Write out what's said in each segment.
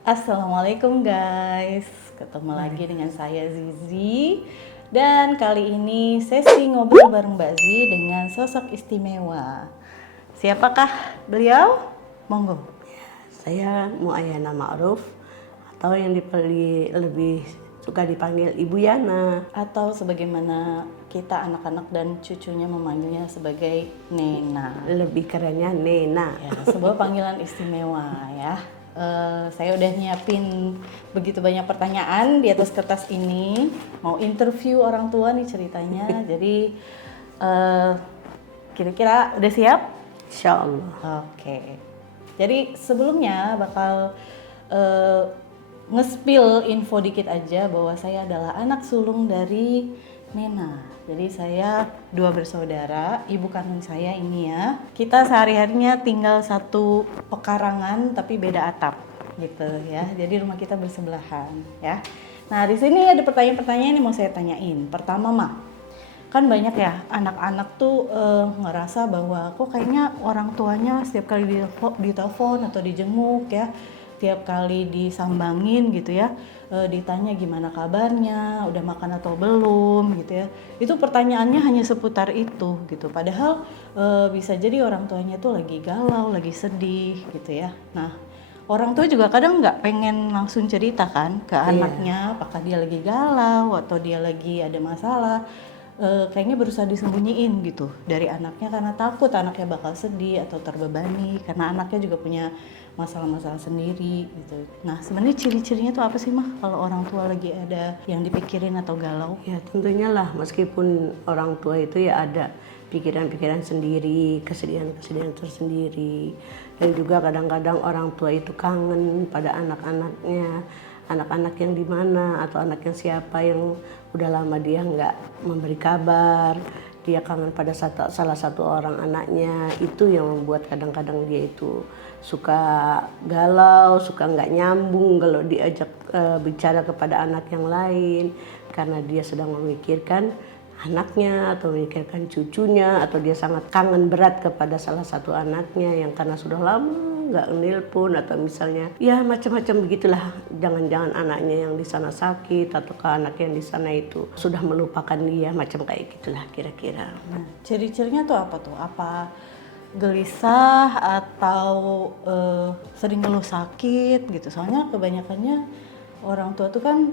Assalamualaikum guys, ketemu lagi dengan saya Zizi. Dan kali ini sesi ngobrol bareng Mbak Zi dengan sosok istimewa. Siapakah beliau? Monggo. Saya Muayyana Ma'ruf atau yang lebih suka dipanggil Ibu Yana. Atau sebagaimana kita anak-anak dan cucunya memanggilnya sebagai Nena. Lebih kerennya Nena. Ya, sebuah panggilan istimewa ya. Saya udah nyiapin begitu banyak pertanyaan di atas kertas ini. Mau interview orang tua nih ceritanya. Jadi kira-kira udah siap? Insya Allah. Oke. Jadi sebelumnya bakal nge-spill info dikit aja bahwa saya adalah anak sulung dari Nena. Jadi saya dua bersaudara, ibu kandung saya ini ya. Kita sehari-harinya tinggal satu pekarangan tapi beda atap gitu ya. Jadi rumah kita bersebelahan ya. Nah, di sini ada pertanyaan-pertanyaan yang mau saya tanyain. Pertama mah, kan banyak ya anak-anak tuh ngerasa bahwa kok kayaknya orang tuanya setiap kali ditelepon atau dijenguk ya, tiap kali disambangin gitu ya, ditanya gimana kabarnya, udah makan atau belum gitu ya. Itu pertanyaannya hanya seputar itu gitu. Padahal bisa jadi orang tuanya tuh lagi galau, lagi sedih gitu ya. Nah, orang tua juga kadang nggak pengen langsung cerita kan ke anaknya, apakah dia lagi galau atau dia lagi ada masalah. Kayaknya berusaha disembunyiin gitu dari anaknya karena takut anaknya bakal sedih atau terbebani karena anaknya juga punya masalah-masalah sendiri gitu. Nah, sebenarnya ciri-cirinya tuh apa sih mah kalau orang tua lagi ada yang dipikirin atau galau? Ya tentunya lah, meskipun orang tua itu ya ada pikiran-pikiran sendiri, kesedihan-kesedihan tersendiri. Dan juga kadang-kadang orang tua itu kangen pada anak-anaknya. Anak-anak yang di mana atau anak yang siapa yang udah lama dia nggak memberi kabar, dia kangen pada salah satu orang anaknya. Itu yang membuat kadang-kadang dia itu suka galau, suka nggak nyambung kalau diajak bicara kepada anak yang lain, karena dia sedang memikirkan anaknya atau memikirkan cucunya, atau dia sangat kangen berat kepada salah satu anaknya yang karena sudah lama nggak nelpon, atau misalnya ya macam-macam begitulah. Jangan-jangan anaknya yang di sana sakit atau anak yang di sana itu sudah melupakan dia, macam kayak gitulah kira-kira. Nah, ciri-cirinya tuh apa tuh? Apa gelisah atau sering ngeluh sakit gitu? Soalnya kebanyakannya orang tua tuh kan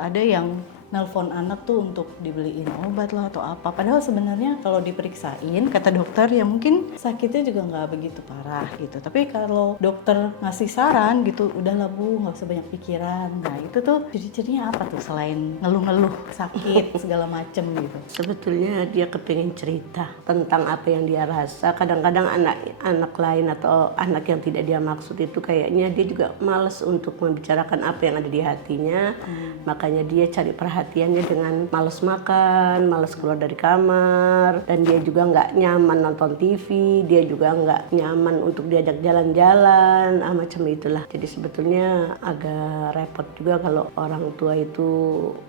ada yang nelpon anak tuh untuk dibeliin obat lah atau apa. Padahal sebenarnya kalau diperiksain kata dokter ya mungkin sakitnya juga nggak begitu parah gitu. Tapi kalau dokter ngasih saran gitu, udahlah bu nggak usah banyak pikiran. Nah itu tuh ciri-cirinya apa tuh selain ngeluh-ngeluh sakit segala macem gitu? Sebetulnya dia kepingin cerita tentang apa yang dia rasa. Kadang-kadang anak lain atau anak yang tidak dia maksud itu kayaknya dia juga malas untuk membicarakan apa yang ada di hatinya. Makanya dia cari perhatiannya dengan malas makan, malas keluar dari kamar, dan dia juga nggak nyaman nonton TV, dia juga nggak nyaman untuk diajak jalan-jalan, macam itulah. Jadi sebetulnya agak repot juga kalau orang tua itu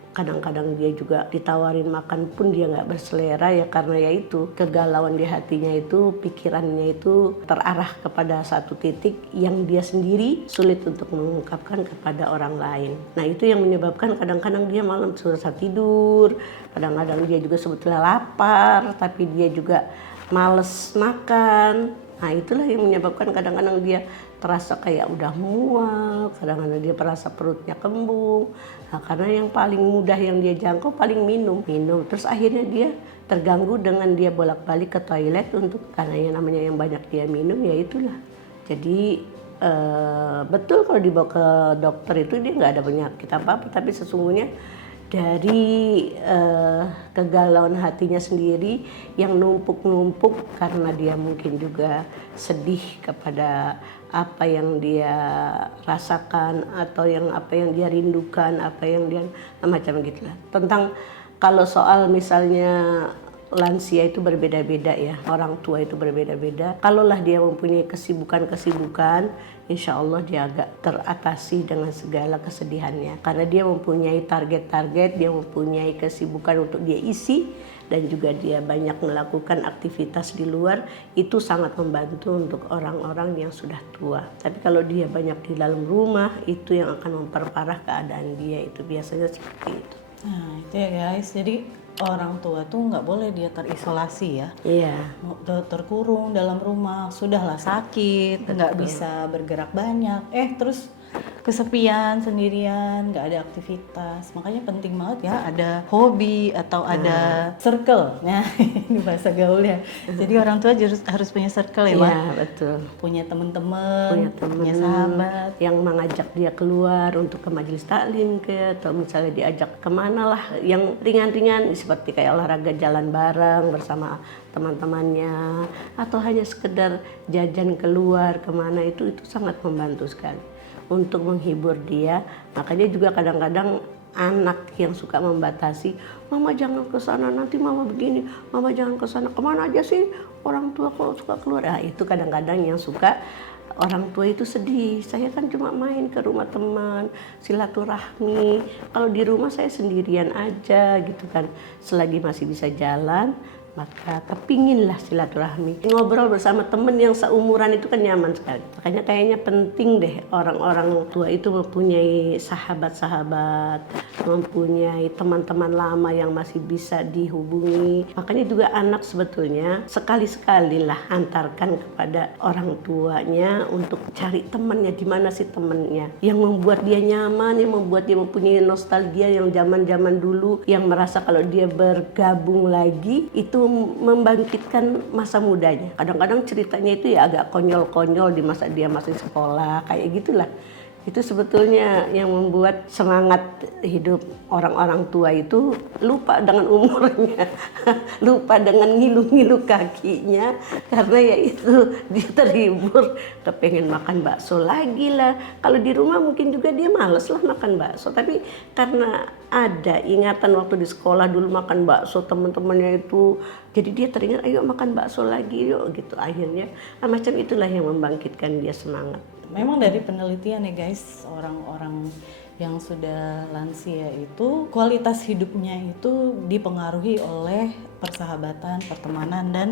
kadang-kadang dia juga ditawarin makan pun dia nggak berselera, ya karena ya itu kegalauan di hatinya itu, pikirannya itu terarah kepada satu titik yang dia sendiri sulit untuk mengungkapkan kepada orang lain. Nah itu yang menyebabkan kadang-kadang dia malam susah tidur, kadang-kadang dia juga sebetulnya lapar tapi dia juga males makan. Nah itulah yang menyebabkan kadang-kadang dia terasa kayak udah mual, kadang-kadang dia merasa perutnya kembung. Nah karena yang paling mudah yang dia jangkau paling minum. Terus akhirnya dia terganggu dengan dia bolak-balik ke toilet untuk, karena yang namanya yang banyak dia minum ya itulah. Jadi betul kalau dibawa ke dokter itu dia nggak ada penyakit apa-apa, tapi sesungguhnya dari kegalauan hatinya sendiri yang numpuk-numpuk karena dia mungkin juga sedih kepada apa yang dia rasakan atau apa yang dia rindukan, apa yang dia macam gitulah. Tentang kalau soal misalnya lansia itu berbeda-beda ya, orang tua itu berbeda-beda. Kalaulah dia mempunyai kesibukan-kesibukan, insya Allah dia agak teratasi dengan segala kesedihannya. Karena dia mempunyai target-target, dia mempunyai kesibukan untuk dia isi, dan juga dia banyak melakukan aktivitas di luar, itu sangat membantu untuk orang-orang yang sudah tua. Tapi kalau dia banyak di dalam rumah, itu yang akan memperparah keadaan dia, itu biasanya seperti itu. Nah itu ya guys, jadi orang tua tuh nggak boleh dia terisolasi ya. Iya. Terkurung dalam rumah, sudahlah sakit, nggak bisa bergerak banyak, terus kesepian, sendirian, nggak ada aktivitas. Makanya penting banget ya ada hobi atau ada circle. Nah ini bahasa gaulnya. Jadi orang tua harus punya circle ya, Mak? Iya, betul. Punya teman-teman, punya sahabat yang mengajak dia keluar untuk ke majelis taklim atau misalnya diajak kemana lah yang ringan-ringan seperti kayak olahraga jalan bareng bersama teman-temannya, atau hanya sekedar jajan keluar kemana, itu sangat membantu sekali untuk menghibur dia. Makanya juga kadang-kadang anak yang suka membatasi, mama jangan ke sana, nanti mama begini, mama jangan ke sana, kemana aja sih orang tua kalau suka keluar. Nah, itu kadang-kadang yang suka orang tua itu sedih, saya kan cuma main ke rumah teman, silaturahmi, kalau di rumah saya sendirian aja gitu kan. Selagi masih bisa jalan, maka kepinginlah silaturahmi, ngobrol bersama temen yang seumuran, itu kan nyaman sekali. Makanya kayaknya penting deh orang-orang tua itu mempunyai sahabat-sahabat, mempunyai teman-teman lama yang masih bisa dihubungi. Makanya juga anak sebetulnya sekali-sekali lah antarkan kepada orang tuanya untuk cari temannya, di mana sih temannya yang membuat dia nyaman, yang membuat dia mempunyai nostalgia yang zaman-zaman dulu, yang merasa kalau dia bergabung lagi itu membangkitkan masa mudanya. Kadang-kadang ceritanya itu ya agak konyol-konyol di masa dia masih sekolah, kayak gitulah. Itu sebetulnya yang membuat semangat hidup orang-orang tua itu lupa dengan umurnya, lupa dengan ngilu-ngilu kakinya, karena ya itu dia terhibur, kepengen makan bakso lagi lah. Kalau di rumah mungkin juga dia males lah makan bakso, tapi karena ada ingatan waktu di sekolah dulu makan bakso teman-temannya itu, jadi dia teringat, ayo makan bakso lagi yuk gitu. Akhirnya macam itulah yang membangkitkan dia semangat. Memang dari penelitian ya guys, orang-orang yang sudah lansia itu kualitas hidupnya itu dipengaruhi oleh persahabatan, pertemanan, dan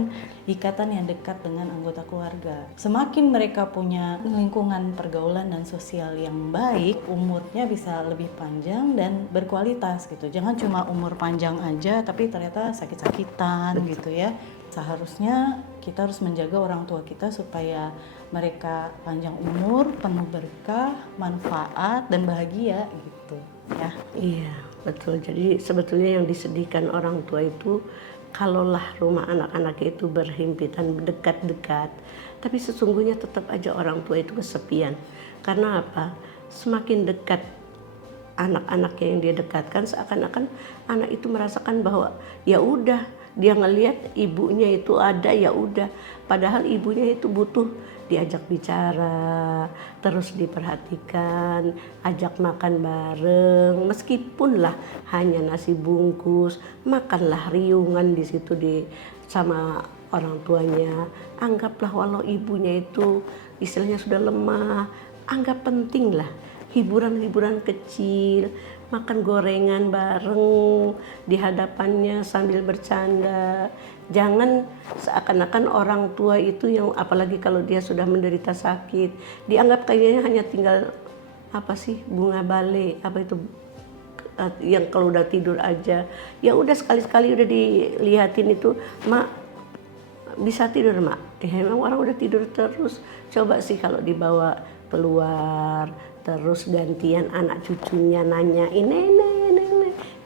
ikatan yang dekat dengan anggota keluarga. Semakin mereka punya lingkungan pergaulan dan sosial yang baik, umurnya bisa lebih panjang dan berkualitas gitu. Jangan cuma umur panjang aja tapi ternyata sakit-sakitan gitu ya. Seharusnya kita harus menjaga orang tua kita supaya mereka panjang umur, penuh berkah, manfaat, dan bahagia gitu ya. Iya, betul. Jadi sebetulnya yang disedihkan orang tua itu kalaulah rumah anak-anaknya itu berhimpitan dekat-dekat, tapi sesungguhnya tetap aja orang tua itu kesepian. Karena apa? Semakin dekat anak-anaknya yang dia dekatkan, seakan-akan anak itu merasakan bahwa ya udah, dia ngelihat ibunya itu ada, ya udah. Padahal ibunya itu butuh diajak bicara, terus diperhatikan, ajak makan bareng, meskipun lah hanya nasi bungkus, makanlah riungan di situ sama orang tuanya. Anggaplah walau ibunya itu istilahnya sudah lemah, anggap penting lah hiburan-hiburan kecil, makan gorengan bareng di hadapannya sambil bercanda. Jangan seakan-akan orang tua itu yang apalagi kalau dia sudah menderita sakit, dianggap kayaknya hanya tinggal bunga bale, yang kalau udah tidur aja. Ya udah sekali-sekali udah dilihatin itu, mak bisa tidur mak. Emang orang udah tidur terus. Coba sih kalau dibawa keluar, terus gantian anak cucunya nanyain nenek,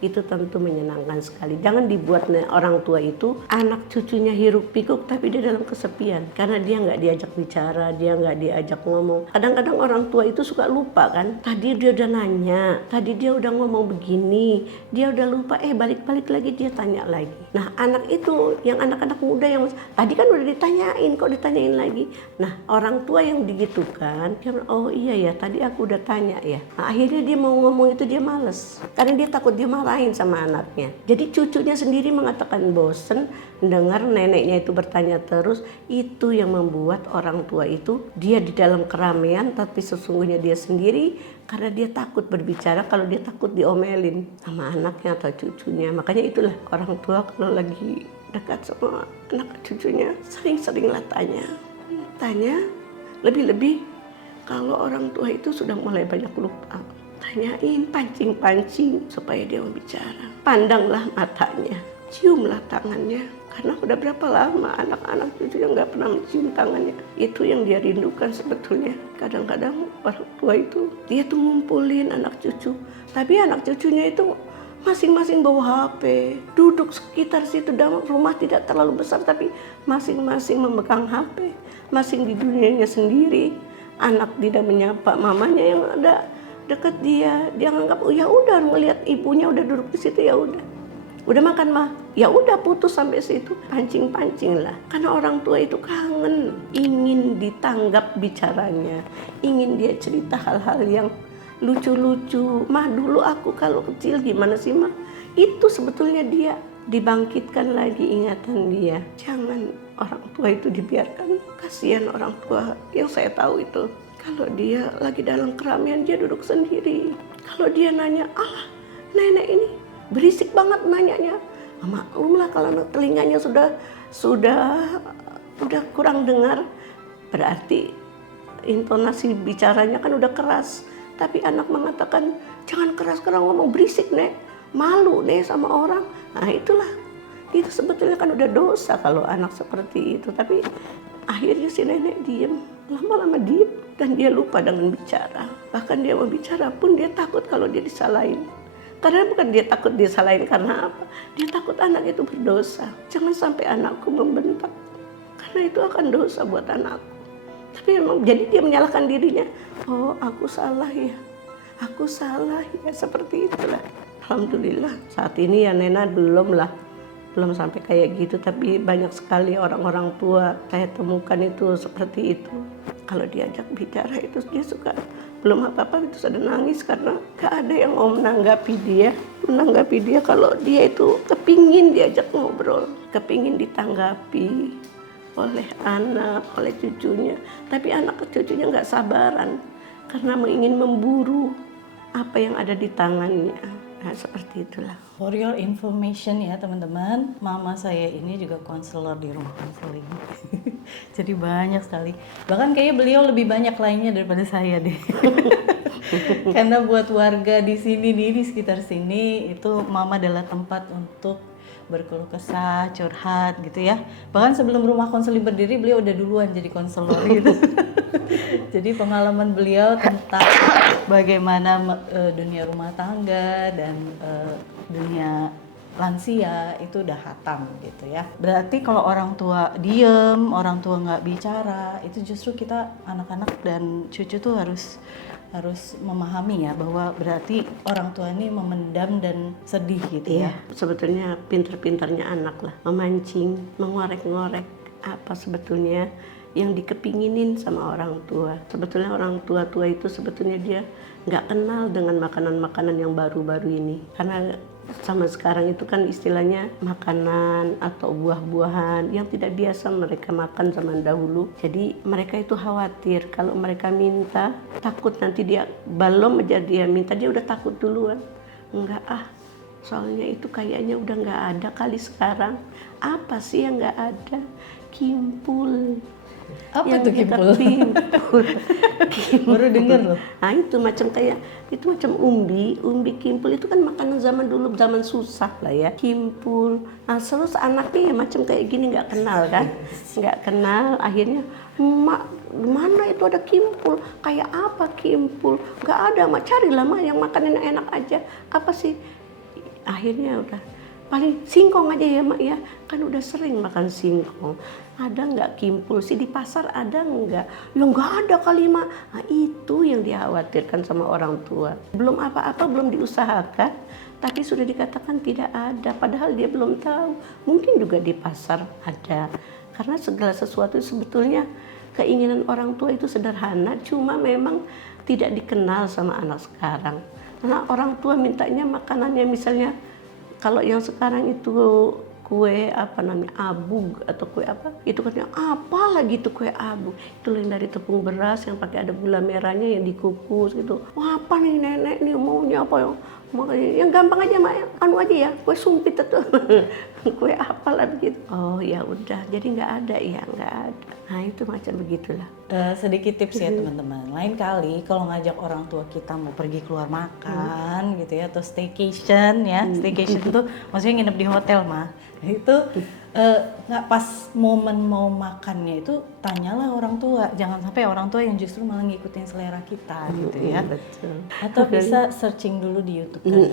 itu tentu menyenangkan sekali. Jangan dibuat orang tua itu anak cucunya hiruk pikuk tapi dia dalam kesepian, karena dia nggak diajak bicara, dia nggak diajak ngomong. Kadang-kadang orang tua itu suka lupa kan, tadi dia udah nanya, tadi dia udah ngomong begini, dia udah lupa, balik-balik lagi dia tanya lagi. Nah anak itu, yang anak-anak muda yang tadi kan udah ditanyain, kok ditanyain lagi. Nah orang tua yang digitukan, dia bilang, oh iya ya tadi aku udah tanya ya. Nah, akhirnya dia mau ngomong itu dia males, karena dia takut dia marah sama anaknya. Jadi cucunya sendiri mengatakan bosen, dengar neneknya itu bertanya terus, itu yang membuat orang tua itu dia di dalam keramaian tapi sesungguhnya dia sendiri karena dia takut berbicara kalau dia takut diomelin sama anaknya atau cucunya. Makanya itulah orang tua kalau lagi dekat sama anak cucunya sering-seringlah tanya lebih-lebih kalau orang tua itu sudah mulai banyak lupa. Tanyain, pancing-pancing supaya dia membicara. Pandanglah matanya, ciumlah tangannya. Karena udah berapa lama anak-anak cucunya nggak pernah mencium tangannya. Itu yang dia rindukan sebetulnya. Kadang-kadang orang tua itu, dia tuh ngumpulin anak cucu. Tapi anak cucunya itu masing-masing bawa HP. Duduk sekitar situ, dalam rumah tidak terlalu besar. Tapi masing-masing memegang HP. Masing di dunianya sendiri. Anak tidak menyapa mamanya yang ada dekat dia nganggap oh ya udah ngelihat ibunya udah duduk di situ ya udah makan mah ya udah putus sampai situ, pancing lah karena orang tua itu kangen, ingin ditanggap bicaranya, ingin dia cerita hal-hal yang lucu-lucu. Mah dulu aku kalau kecil gimana sih mah, itu sebetulnya dia dibangkitkan lagi ingatan dia. Jangan orang tua itu dibiarkan, kasihan orang tua yang saya tahu itu. Kalau dia lagi dalam keramaian dia duduk sendiri. Kalau dia nanya, nenek ini berisik banget nanyanya. Maklumlah kalau telinganya sudah kurang dengar, berarti intonasi bicaranya kan udah keras. Tapi anak mengatakan, jangan keras-keras ngomong, berisik nek, malu nek sama orang. Nah itulah, itu sebetulnya kan udah dosa kalau anak seperti itu. Tapi akhirnya si nenek diem, lama-lama diem. Dan dia lupa dengan bicara. Bahkan dia mau bicara pun dia takut kalau dia disalahin. Karena bukan dia takut disalahin karena apa? Dia takut anak itu berdosa. Jangan sampai anakku membentak. Karena itu akan dosa buat anakku. Tapi memang jadi dia menyalahkan dirinya. Oh aku salah ya. Aku salah ya. Seperti itulah. Alhamdulillah saat ini ya Nena belum sampai kayak gitu. Tapi banyak sekali orang-orang tua saya temukan itu seperti itu. Kalau diajak bicara itu dia suka belum apa-apa itu sudah nangis karena gak ada yang mau menanggapi dia kalau dia itu kepingin diajak ngobrol, kepingin ditanggapi oleh anak, oleh cucunya. Tapi anak cucunya gak sabaran karena ingin memburu apa yang ada di tangannya. Nah seperti itulah. For your information ya teman-teman, mama saya ini juga konselor di rumah konseling. Jadi banyak sekali. Bahkan kayaknya beliau lebih banyak lainnya daripada saya deh. Karena buat warga di sini di sekitar sini itu mama adalah tempat untuk berkeluh kesah, curhat gitu ya. Bahkan sebelum rumah konseling berdiri beliau udah duluan jadi konselor gitu. Jadi pengalaman beliau tentang bagaimana dunia rumah tangga dan dunia lansia itu udah hatam gitu ya. Berarti kalau orang tua diem, orang tua nggak bicara, itu justru kita anak-anak dan cucu tuh harus memahami ya bahwa berarti orang tua ini memendam dan sedih gitu ya. Sebetulnya pintar-pintarnya anak lah memancing, mengorek-ngorek apa sebetulnya yang dikepinginin sama orang tua. Sebetulnya orang tua-tua itu sebetulnya dia nggak kenal dengan makanan-makanan yang baru-baru ini. Karena sama sekarang itu kan istilahnya makanan atau buah-buahan yang tidak biasa mereka makan zaman dahulu. Jadi mereka itu khawatir kalau mereka minta, takut nanti dia belum aja dia minta dia udah takut duluan. Enggak soalnya itu kayaknya udah nggak ada kali sekarang. Apa sih yang nggak ada? Kimpul. Apa itu kimpul? Baru denger loh. Nah itu macam umbi kimpul itu kan makanan zaman dulu, zaman susah lah ya. Kimpul. Nah terus anaknya ya macam kayak gini nggak kenal kan, nggak kenal. Akhirnya mak mana itu ada kimpul? Kayak apa kimpul? Nggak ada, mak carilah mak yang makanan enak aja. Apa sih? Akhirnya udah paling singkong aja ya mak ya, kan udah sering makan singkong. Ada nggak kimpul sih di pasar, ada nggak? Ya nggak ada kali mak. Nah, itu yang dikhawatirkan sama orang tua. Belum apa-apa, belum diusahakan, tapi sudah dikatakan tidak ada. Padahal dia belum tahu. Mungkin juga di pasar ada. Karena segala sesuatu sebetulnya keinginan orang tua itu sederhana, cuma memang tidak dikenal sama anak sekarang. Karena orang tua mintanya makanannya misalnya kalau yang sekarang itu kue apa namanya abug atau kue apa itu katanya apa lagi itu kue abug itu yang dari tepung beras yang pakai ada gula merahnya yang dikukus gitu. Wah apa nih nenek nih maunya apa ya, makanya yang gampang aja mak anu aja ya kue sumpit itu kue apalah begitu. Oh ya udah jadi nggak ada ya nggak ada. Nah itu macam begitulah. Sedikit tips ya teman-teman. Lain kali kalau ngajak orang tua kita mau pergi keluar makan gitu ya atau staycation ya. Staycation itu maksudnya nginep di hotel mah. Itu nggak pas momen mau makannya itu tanyalah orang tua. Jangan sampai orang tua yang justru malah ngikutin selera kita gitu ya. Betul. Atau bisa searching dulu di YouTube kan.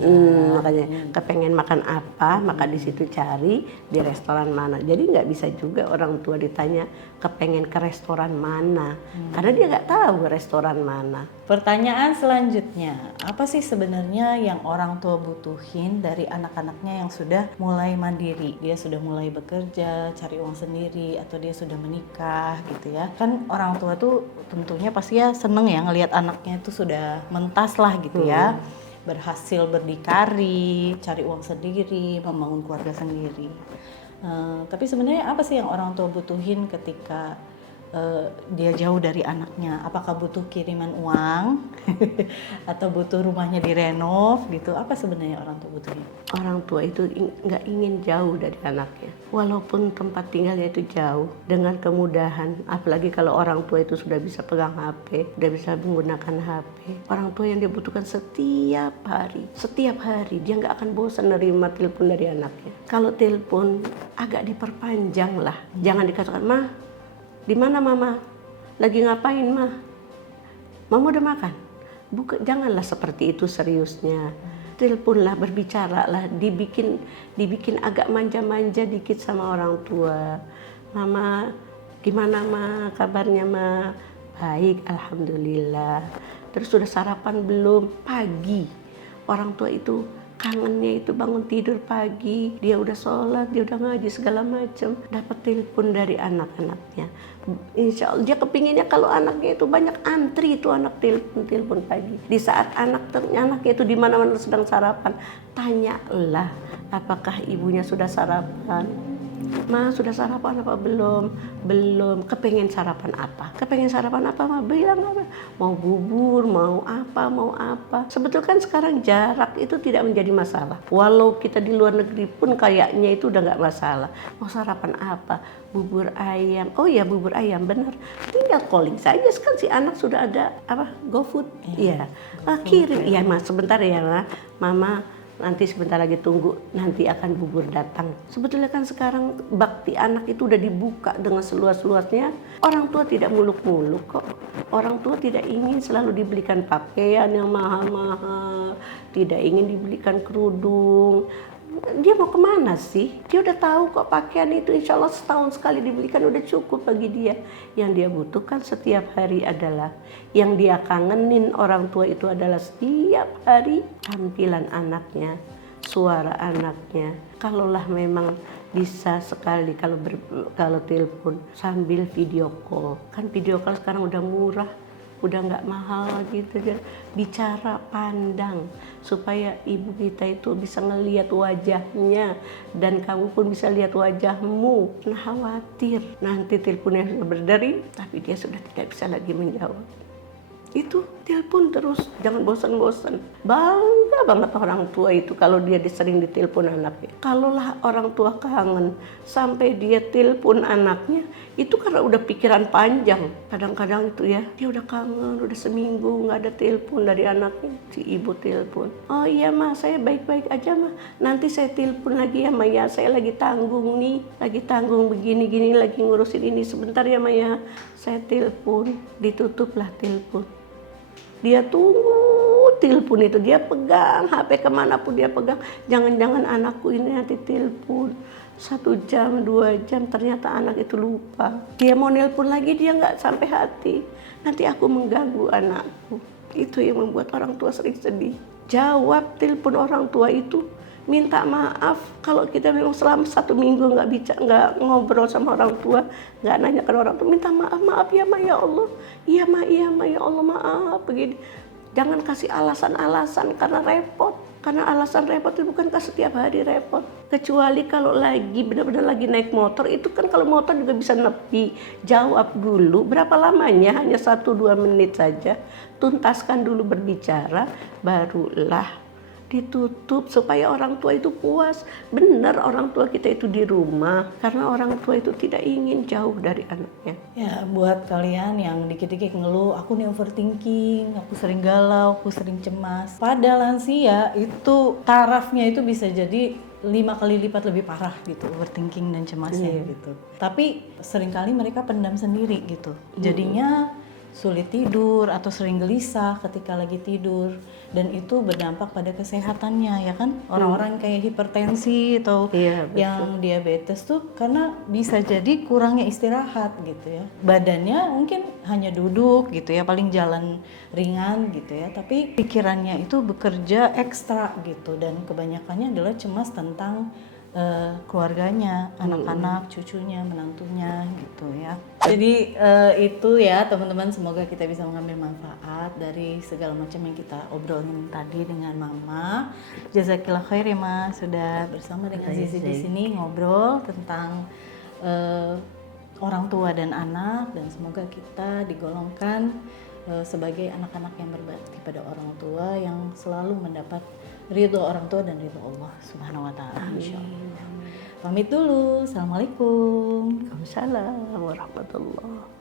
Makanya kepengen makan apa maka di situ cari di restoran mana. Jadi nggak bisa juga orang tua ditanya kepengen ke restoran mana karena dia nggak tahu restoran mana. Pertanyaan selanjutnya, apa sih sebenarnya yang orang tua butuhin dari anak-anaknya yang sudah mulai mandiri? Dia sudah mulai bekerja, cari uang sendiri, atau dia sudah menikah gitu ya. Kan orang tua tuh tentunya pasti ya seneng ya ngelihat anaknya itu sudah mentas lah gitu ya. Berhasil berdikari, cari uang sendiri, membangun keluarga sendiri. Tapi sebenarnya apa sih yang orang tua butuhin ketika dia jauh dari anaknya? Apakah butuh kiriman uang atau butuh rumahnya direnov gitu? Apa sebenarnya orang tua butuhin? Orang tua itu nggak ingin jauh dari anaknya, walaupun tempat tinggalnya itu jauh dengan kemudahan. Apalagi kalau orang tua itu sudah bisa pegang HP, sudah bisa menggunakan HP. Orang tua yang dia butuhkan setiap hari dia nggak akan bosan nerima telepon dari anaknya. Kalau telepon agak diperpanjang lah, jangan dikatakan mah di mana mama? Lagi ngapain mah? Mama udah makan? Janganlah seperti itu seriusnya. Teleponlah, berbicara lah, dibikin agak manja-manja dikit sama orang tua. Mama, gimana ma? Kabarnya ma? Baik, alhamdulillah. Terus sudah sarapan belum? Pagi. Orang tua itu kangennya itu bangun tidur pagi, dia udah sholat, dia udah ngaji segala macam, dapat telepon dari anak-anaknya. Insya Allah dia kepinginnya kalau anaknya itu banyak antri itu anak telepon pagi. Di saat anaknya itu di mana-mana sedang sarapan, tanyalah apakah ibunya sudah sarapan. Ma sudah sarapan apa belum? Belum. Kepengen sarapan apa? Kepengen sarapan apa ma? Bilang apa? Mau bubur, mau apa? Sebetulnya kan sekarang jarak itu tidak menjadi masalah. Walau kita di luar negeri pun kayaknya itu udah nggak masalah. Mau sarapan apa? Bubur ayam. Oh ya bubur ayam benar. Tinggal calling saja kan si anak sudah ada apa? GoFood. Iya. Kirim. Iya mas sebentar ya ma. Mama nanti sebentar lagi tunggu, nanti akan bubur datang. Sebetulnya kan sekarang bakti anak itu udah dibuka dengan seluas-luasnya. Orang tua tidak muluk-muluk kok. Orang tua tidak ingin selalu dibelikan pakaian yang mahal-mahal, tidak ingin dibelikan kerudung. Dia mau kemana sih? Dia udah tahu kok pakaian itu insya Allah setahun sekali dibelikan udah cukup bagi dia. Yang dia butuhkan setiap hari adalah, yang dia kangenin orang tua itu adalah setiap hari tampilan anaknya, suara anaknya. Kalaulah memang bisa sekali kalau telepon sambil video call. Kan video call sekarang udah murah. Udah nggak mahal gitu ya. Bicara pandang supaya ibu kita itu bisa ngelihat wajahnya dan kamu pun bisa lihat wajahmu. Nah khawatir nanti teleponnya sudah berdering tapi dia sudah tidak bisa lagi menjawab. Itu telepon terus, jangan bosan-bosan. Bangga banget orang tua itu kalau dia sering ditelepon anaknya. Kalaulah orang tua kangen sampai dia telepon anaknya, itu karena udah pikiran panjang. Kadang-kadang itu ya, dia udah kangen, udah seminggu nggak ada telepon dari anaknya. Si ibu telepon, oh iya ma, saya baik-baik aja ma. Nanti saya telepon lagi ya ma ya, saya lagi tanggung nih, lagi tanggung begini-gini, lagi ngurusin ini. Sebentar ya ma ya, saya telepon, ditutuplah telepon. Dia tunggu telepon itu, dia pegang HP kemanapun dia pegang. Jangan-jangan anakku ini nanti telepon 1 jam, 2 jam, ternyata anak itu lupa. Dia mau nelpon lagi, dia nggak sampai hati. Nanti aku mengganggu anakku. Itu yang membuat orang tua sering sedih. Jawab telepon orang tua itu, minta maaf kalau kita memang selama 1 minggu nggak ngobrol sama orang tua, nggak nanya ke orang tua, minta maaf ya ma ya Allah, iya ma ya Allah maaf begini. Jangan kasih alasan-alasan karena repot. Karena alasan repot itu bukankah setiap hari repot. Kecuali kalau lagi benar-benar lagi naik motor, itu kan kalau motor juga bisa nepi. Jawab dulu, berapa lamanya? Hanya 1-2 menit saja. Tuntaskan dulu berbicara, barulah ditutup supaya orang tua itu puas. Benar orang tua kita itu di rumah karena orang tua itu tidak ingin jauh dari anaknya. Ya, buat kalian yang dikit-dikit ngeluh, aku nih overthinking, aku sering galau, aku sering cemas. Pada lansia itu tarafnya itu bisa jadi 5 kali lipat lebih parah gitu, overthinking dan cemasnya gitu. Tapi seringkali mereka pendam sendiri gitu. Jadinya sulit tidur atau sering gelisah ketika lagi tidur, dan itu berdampak pada kesehatannya ya kan. Orang-orang kayak hipertensi atau yang diabetes tuh karena bisa jadi kurangnya istirahat gitu ya. Badannya mungkin hanya duduk gitu ya, paling jalan ringan gitu ya, tapi pikirannya itu bekerja ekstra gitu, dan kebanyakannya adalah cemas tentang keluarganya, anak-anak, cucunya, menantunya gitu ya. Jadi itu ya teman-teman, semoga kita bisa mengambil manfaat dari segala macam yang kita obrolin tadi dengan Mama. Jazakillah khair ya Ma, sudah bersama dengan Zizi di sini ngobrol tentang orang tua dan anak, dan semoga kita digolongkan sebagai anak-anak yang berbakti pada orang tua, yang selalu mendapat ridho orang tua dan ridho Allah Subhanahu wa taala insyaallah. Pamit dulu. Assalamualaikum. Waalaikumsalam warahmatullahi